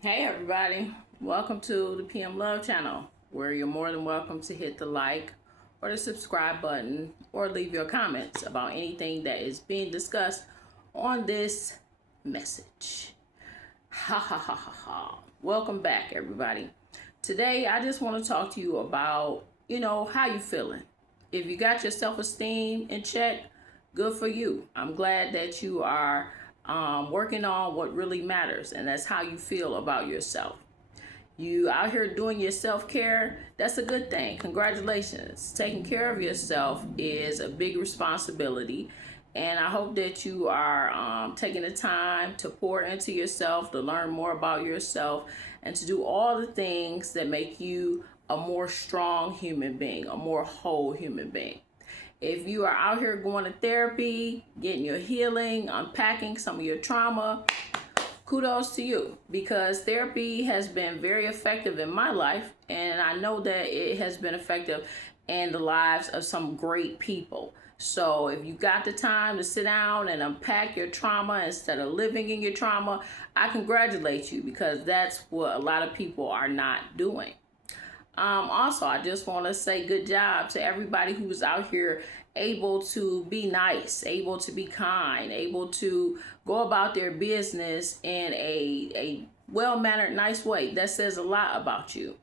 Hey everybody, welcome to the PM Love channel, where you're more than welcome to hit the like or the subscribe button or leave your comments about anything that is being discussed on this message. Ha ha ha ha ha. Welcome back everybody. Today I just want to talk to you about, how you feeling. If you got your self-esteem in check, good for you. I'm glad that you are working on what really matters, and that's how you feel about yourself. You out here doing your self-care, that's a good thing. Congratulations. Taking care of yourself is a big responsibility, and I hope that you are taking the time to pour into yourself, to learn more about yourself, and to do all the things that make you a more strong human being, a more whole human being. If you are out here going to therapy, getting your healing, unpacking some of your trauma, kudos to you, because therapy has been very effective in my life, and I know that it has been effective in the lives of some great people. So if you got the time to sit down and unpack your trauma instead of living in your trauma, I congratulate you, because that's what a lot of people are not doing. Also, I just want to say good job to everybody who's out here able to be nice, able to be kind, able to go about their business in a well-mannered, nice way. That says a lot about you,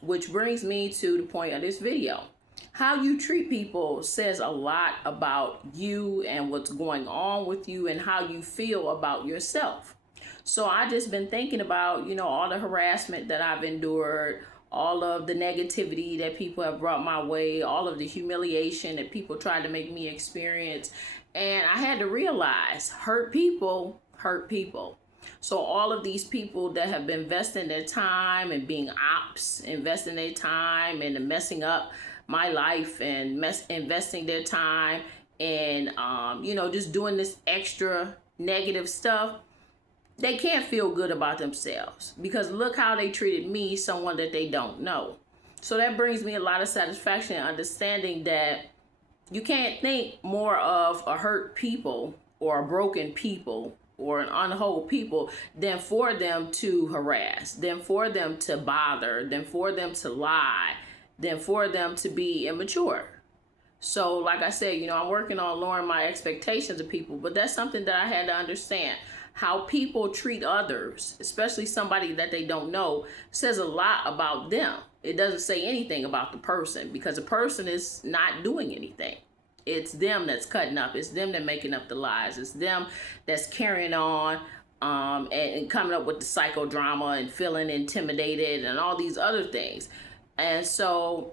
which brings me to the point of this video. How you treat people says a lot about you and what's going on with you and how you feel about yourself. So I just been thinking about, all the harassment that I've endured, all of the negativity that people have brought my way, all of the humiliation that people tried to make me experience. And I had to realize hurt people hurt people. So all of these people that have been investing their time and being ops, investing their time and messing up my life and investing their time and, just doing this extra negative stuff, they can't feel good about themselves, because look how they treated me, someone that they don't know. So that brings me a lot of satisfaction and understanding that you can't think more of a hurt people or a broken people or an unwhole people than for them to harass, than for them to bother, than for them to lie, than for them to be immature. So like I said, I'm working on lowering my expectations of people, but that's something that I had to understand. How people treat others, especially somebody that they don't know, says a lot about them. It doesn't say anything about the person, because the person is not doing anything. It's them that's cutting up. It's them that making up the lies. It's them that's carrying on and coming up with the psychodrama and feeling intimidated and all these other things. And so,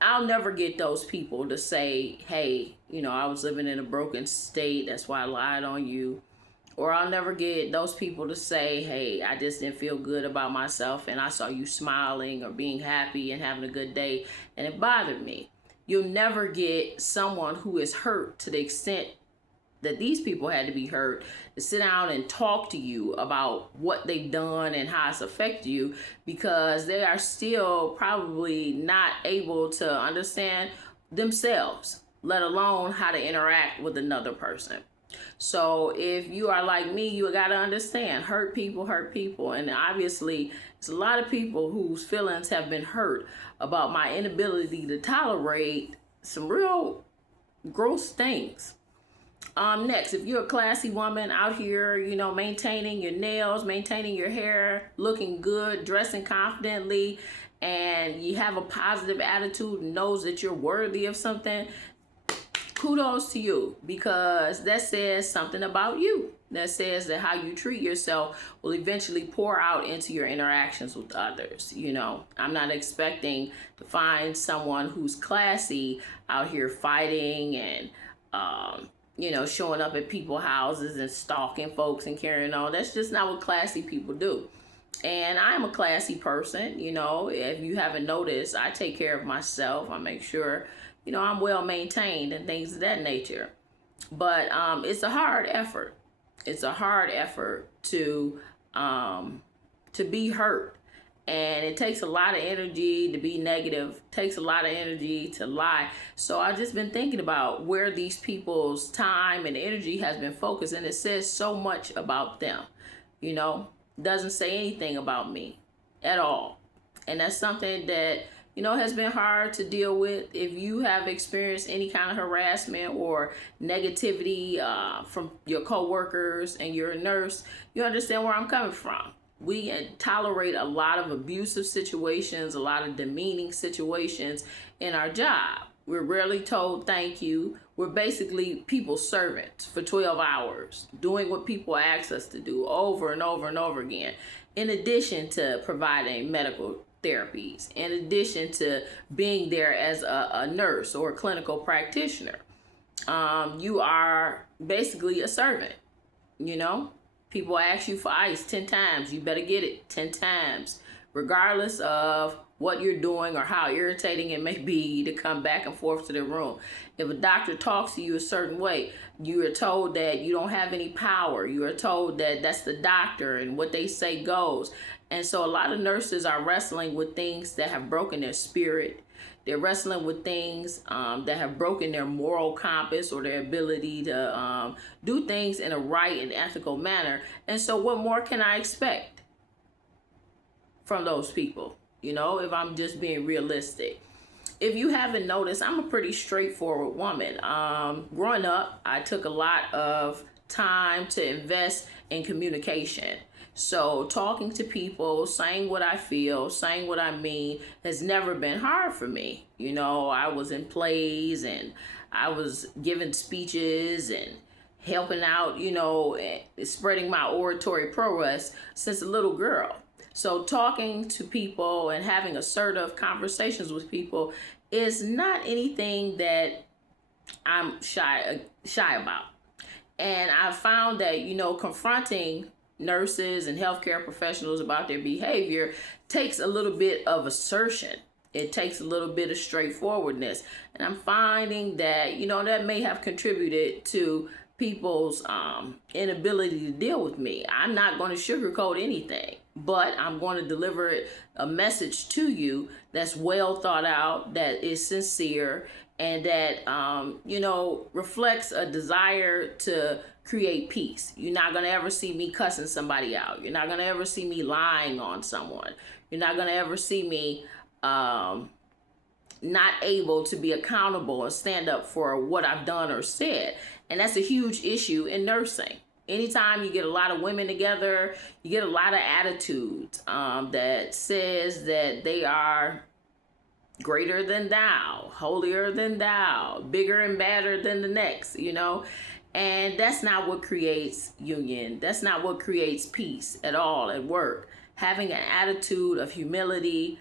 I'll never get those people to say, hey, I was living in a broken state, that's why I lied on you. Or I'll never get those people to say, hey, I just didn't feel good about myself and I saw you smiling or being happy and having a good day and it bothered me. You'll never get someone who is hurt to the extent that these people had to be hurt to sit down and talk to you about what they've done and how it's affected you, because they are still probably not able to understand themselves, let alone how to interact with another person. So if you are like me, you got to understand hurt people hurt people. And obviously, it's a lot of people whose feelings have been hurt about my inability to tolerate some real gross things. Next, if you're a classy woman out here, maintaining your nails, maintaining your hair, looking good, dressing confidently, and you have a positive attitude and knows that you're worthy of something, kudos to you, because that says something about you. That says that how you treat yourself will eventually pour out into your interactions with others. I'm not expecting to find someone who's classy out here fighting and, showing up at people's houses and stalking folks and carrying on. That's just not what classy people do. And I'm a classy person, if you haven't noticed, I take care of myself. I make sure, I'm well maintained and things of that nature. But it's a hard effort. It's a hard effort to be hurt. And it takes a lot of energy to be negative. It takes a lot of energy to lie. So I've just been thinking about where these people's time and energy has been focused, and it says so much about them. doesn't say anything about me at all. And that's something that, has been hard to deal with. If you have experienced any kind of harassment or negativity from your coworkers and you're a nurse, you understand where I'm coming from. We tolerate a lot of abusive situations, a lot of demeaning situations in our job. We're rarely told thank you. We're basically people's servants for 12 hours, doing what people ask us to do over and over and over again, in addition to providing medical therapies, in addition to being there as a nurse or a clinical practitioner. You are basically a servant, People ask you for ice 10 times. You better get it 10 times, regardless of what you're doing or how irritating it may be to come back and forth to the room. If a doctor talks to you a certain way, you are told that you don't have any power. You are told that that's the doctor and what they say goes. And so a lot of nurses are wrestling with things that have broken their spirit. They're wrestling with things that have broken their moral compass or their ability to do things in a right and ethical manner. And so what more can I expect from those people? If I'm just being realistic. If you haven't noticed, I'm a pretty straightforward woman. Growing up, I took a lot of time to invest in communication. So talking to people, saying what I feel, saying what I mean has never been hard for me. I was in plays and I was giving speeches and helping out, spreading my oratory prowess since a little girl. So talking to people and having assertive conversations with people is not anything that I'm shy about. And I found that, confronting nurses and healthcare professionals about their behavior takes a little bit of assertion. It takes a little bit of straightforwardness. And I'm finding that, that may have contributed to people's inability to deal with me. I'm not going to sugarcoat anything, but I'm going to deliver a message to you that's well thought out, that is sincere, and that, reflects a desire to create peace. You're not going to ever see me cussing somebody out. You're not going to ever see me lying on someone. You're not going to ever see me not able to be accountable and stand up for what I've done or said. And that's a huge issue in nursing. Anytime you get a lot of women together, you get a lot of attitudes that says that they are greater than thou, holier than thou, bigger and badder than the next, And that's not what creates union. That's not what creates peace at all at work. Having an attitude of humility,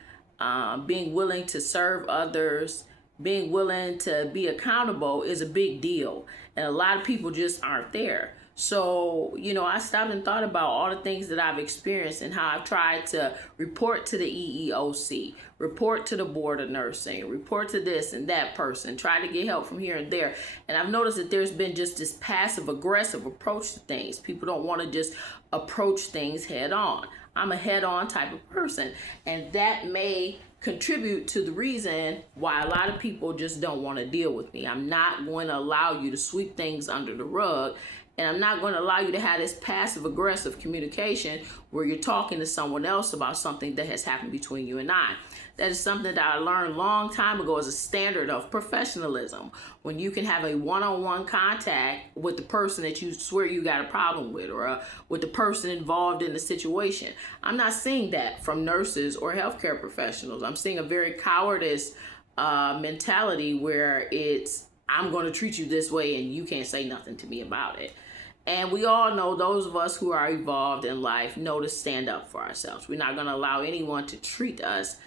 being willing to serve others, being willing to be accountable is a big deal. And a lot of people just aren't there. So, I stopped and thought about all the things that I've experienced and how I've tried to report to the EEOC, report to the Board of Nursing, report to this and that person, try to get help from here and there. And I've noticed that there's been just this passive aggressive approach to things. People don't want to just approach things head on. I'm a head on type of person. And that may contribute to the reason why a lot of people just don't want to deal with me. I'm not going to allow you to sweep things under the rug. And I'm not going to allow you to have this passive aggressive communication where you're talking to someone else about something that has happened between you and I. That is something that I learned a long time ago as a standard of professionalism. When you can have a one-on-one contact with the person that you swear you got a problem with, or with the person involved in the situation. I'm not seeing that from nurses or healthcare professionals. I'm seeing a very cowardice mentality where it's, I'm going to treat you this way and you can't say nothing to me about it. And we all know, those of us who are evolved in life know to stand up for ourselves. We're not going to allow anyone to treat us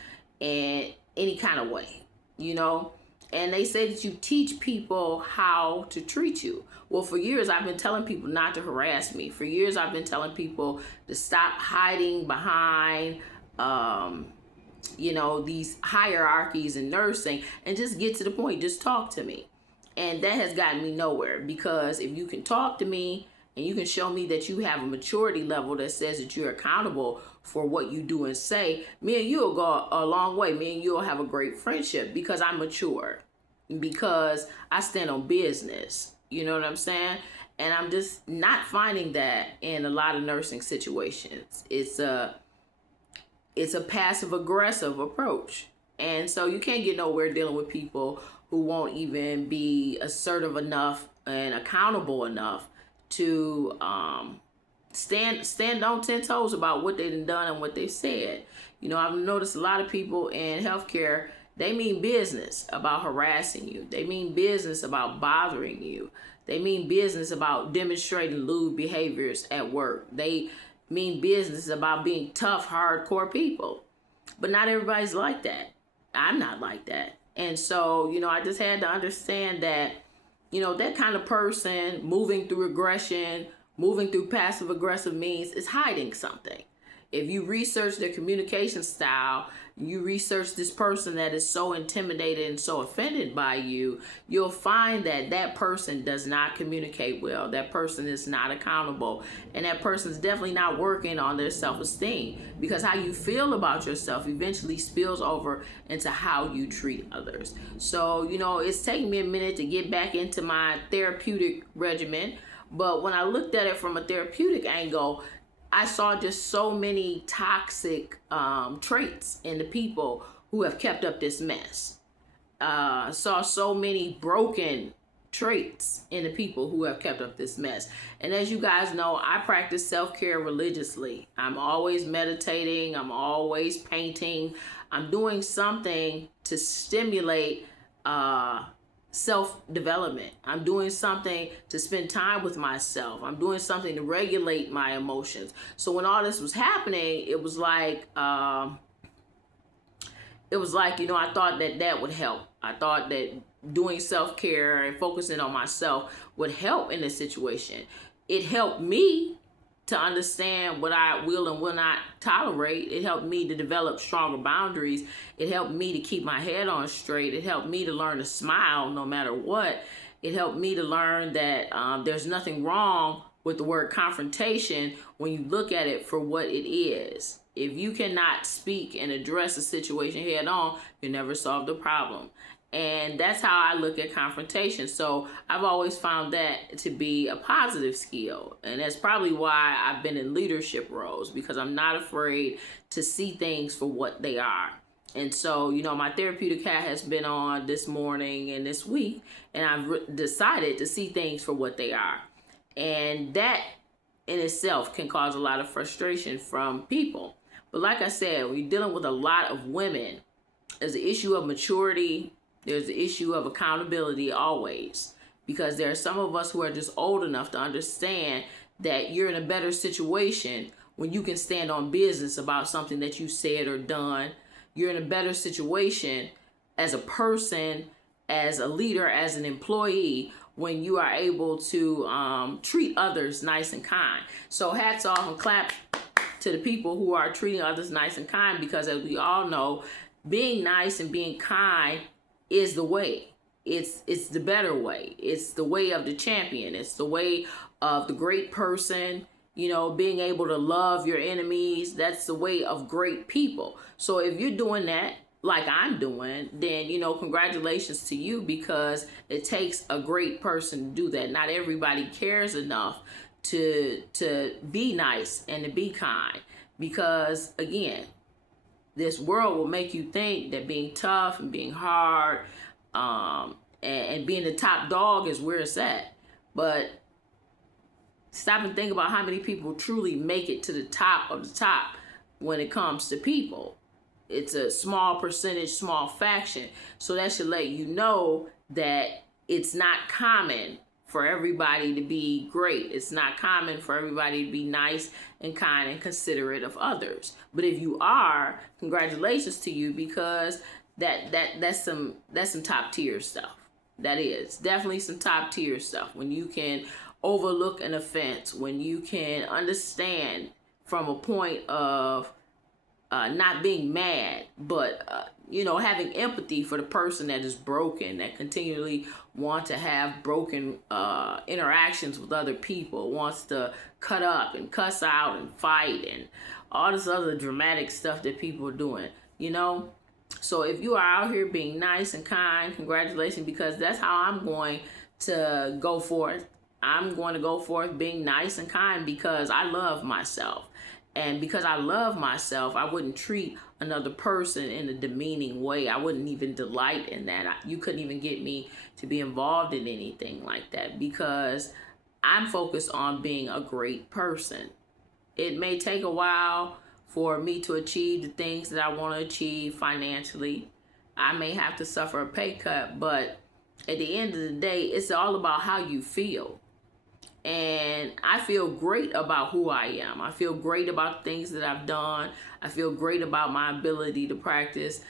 in any kind of way, And they say that you teach people how to treat you. Well, for years, I've been telling people not to harass me. For years, I've been telling people to stop hiding behind, these hierarchies in nursing and just get to the point. Just talk to me. And that has gotten me nowhere, because if you can talk to me and you can show me that you have a maturity level that says that you're accountable for what you do and say, me and you will go a long way. Me and you will have a great friendship, because I'm mature, because I stand on business. You know what I'm saying? And I'm just not finding that in a lot of nursing situations. It's a passive aggressive approach. And so you can't get nowhere dealing with people who won't even be assertive enough and accountable enough to stand on 10 toes about what they've done and what they've said. You know, I've noticed a lot of people in healthcare, they mean business about harassing you. They mean business about bothering you. They mean business about demonstrating lewd behaviors at work. They mean business about being tough, hardcore people. But not everybody's like that. I'm not like that. And so, you know, I just had to understand that, you know, that kind of person moving through aggression, moving through passive aggressive means is hiding something. If you research their communication style, you research this person that is so intimidated and so offended by you, you'll find that that person does not communicate well. That person is not accountable. And that person is definitely not working on their self-esteem, because how you feel about yourself eventually spills over into how you treat others. So, you know, it's taking me a minute to get back into my therapeutic regimen. But when I looked at it from a therapeutic angle, I saw just so many toxic traits in the people who have kept up this mess. Saw so many broken traits in the people who have kept up this mess. And as you guys know, I practice self-care religiously. I'm always meditating. I'm always painting. I'm doing something to stimulate self-development. I'm doing something to spend time with myself. I'm doing something to regulate my emotions. So when all this was happening, it was like, you know, I thought that that would help. I thought that doing self-care and focusing on myself would help in this situation. It helped me to understand what I will and will not tolerate. It helped me to develop stronger boundaries. It helped me to keep my head on straight. It helped me to learn to smile no matter what. It helped me to learn that there's nothing wrong with the word confrontation when you look at it for what it is. If you cannot speak and address a situation head on, you never solve the problem. And that's how I look at confrontation. So I've always found that to be a positive skill. And that's probably why I've been in leadership roles, because I'm not afraid to see things for what they are. And so, you know, my therapeutic hat has been on this morning and this week, and I've decided to see things for what they are. And that in itself can cause a lot of frustration from people. But like I said, we're dealing with a lot of women. There's an issue of maturity. There's the issue of accountability always, because there are some of us who are just old enough to understand that you're in a better situation when you can stand on business about something that you said or done. You're in a better situation as a person, as a leader, as an employee, when you are able to treat others nice and kind. So hats off and clap to the people who are treating others nice and kind, because as we all know, being nice and being kind is the way. It's the better way. It's the way of the champion. It's the way of the great person. You know, being able to love your enemies. That's the way of great people. So if you're doing that like I'm doing, then, you know, congratulations to you, because it takes a great person to do that. Not everybody cares enough to be nice and to be kind, because again, this world will make you think that being tough and being hard and being the top dog is where it's at. But stop and think about how many people truly make it to the top of the top when it comes to people. It's a small percentage, small faction. So that should let you know that it's not common for everybody to be great. It's not common for everybody to be nice and kind and considerate of others. But if you are, congratulations to you, because that's some top tier stuff. That is definitely some top tier stuff. When you can overlook an offense, when you can understand from a point of not being mad, but you know, having empathy for the person that is broken, that continually want to have broken interactions with other people, wants to cut up and cuss out and fight and all this other dramatic stuff that people are doing, you know. So if you are out here being nice and kind, congratulations, because that's how I'm going to go forth I'm going to go forth being nice and kind because I love myself. And because I love myself, I wouldn't treat another person in a demeaning way. I wouldn't even delight in that. You couldn't even get me to be involved in anything like that because I'm focused on being a great person. It may take a while for me to achieve the things that I want to achieve financially. I may have to suffer a pay cut, but at the end of the day, it's all about how you feel. And I feel great about who I am. I feel great about things that I've done. I feel great about my ability to practice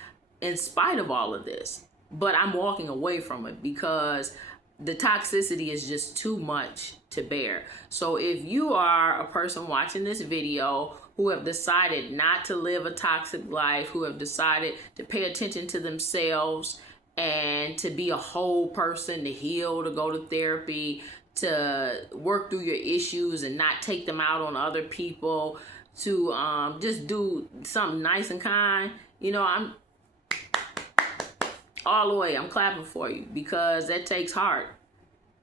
in spite of all of this. But I'm walking away from it because the toxicity is just too much to bear. So if you are a person watching this video who have decided not to live a toxic life, who have decided to pay attention to themselves and to be a whole person, to heal, to go to therapy, to work through your issues and not take them out on other people, to just do something nice and kind, I'm all the way. I'm clapping for you because that takes heart.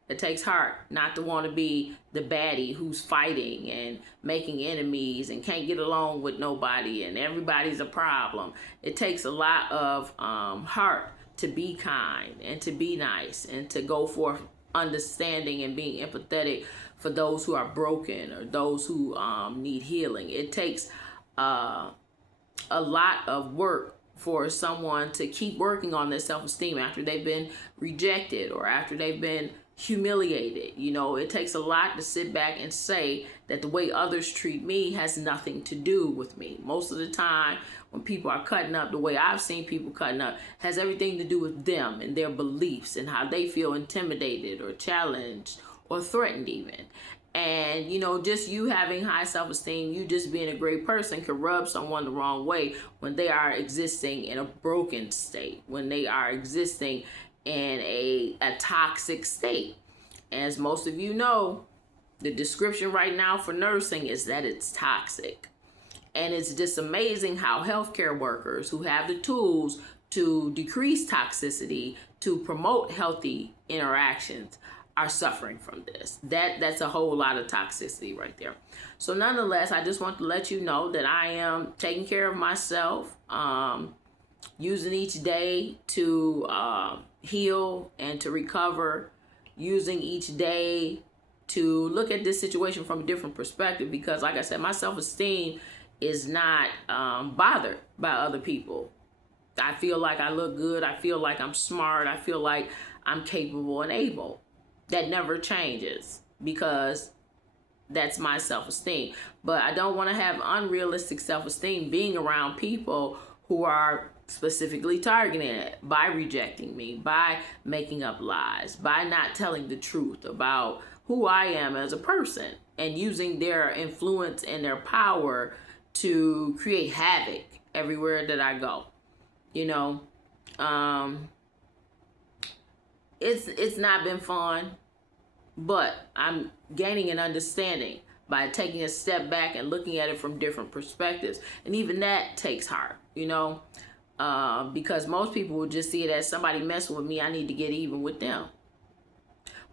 It takes heart not to want to be the baddie who's fighting and making enemies and can't get along with nobody and everybody's a problem. It takes a lot of heart to be kind and to be nice and to go forth understanding and being empathetic for those who are broken or those who need healing. It takes a lot of work for someone to keep working on their self-esteem after they've been rejected or after they've been humiliated. It takes a lot to sit back and say that the way others treat me has nothing to do with me. Most of the time when people are cutting up, the way I've seen people cutting up has everything to do with them and their beliefs and how they feel intimidated or challenged or threatened even. And, just you having high self-esteem, you just being a great person can rub someone the wrong way when they are existing in a broken state, when they are existing in a toxic state. As most of you know, the description right now for nursing is that it's toxic. And it's just amazing how healthcare workers who have the tools to decrease toxicity, to promote healthy interactions, are suffering from this. That's a whole lot of toxicity right there. So nonetheless, I just want to let you know that I am taking care of myself, using each day to heal and to recover, using each day to look at this situation from a different perspective because, like I said, my self-esteem is not bothered by other people. I feel like I look good. I feel like I'm smart. I feel like I'm capable and able. That never changes because that's my self-esteem. But I don't want to have unrealistic self-esteem being around people who are specifically targeting it by rejecting me, by making up lies, by not telling the truth about who I am as a person and using their influence and their power to create havoc everywhere that I go. It's not been fun, but I'm gaining an understanding by taking a step back and looking at it from different perspectives. And even that takes heart, because most people will just see it as somebody messing with me, I need to get even with them.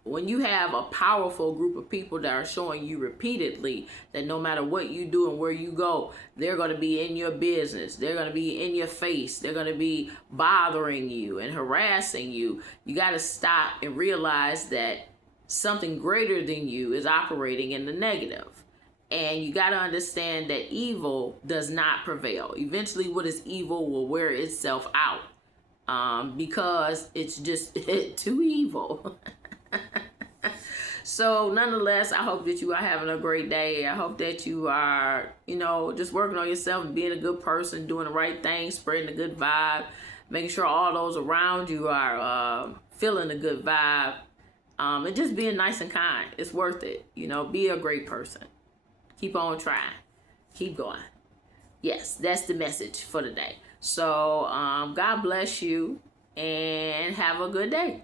When you have a powerful group of people that are showing you repeatedly that no matter what you do and where you go, they're going to be in your business, they're going to be in your face, they're going to be bothering you and harassing you, you got to stop and realize that something greater than you is operating in the negative. And you got to understand that evil does not prevail. Eventually what is evil will wear itself out because it's just too evil. So nonetheless, I hope that you are having a great day. I hope that you are, just working on yourself, being a good person, doing the right thing, spreading a good vibe, making sure all those around you are feeling a good vibe, and just being nice and kind. It's worth it. Be a great person. Keep on trying. Keep going. Yes, that's the message for today. So God bless you and have a good day.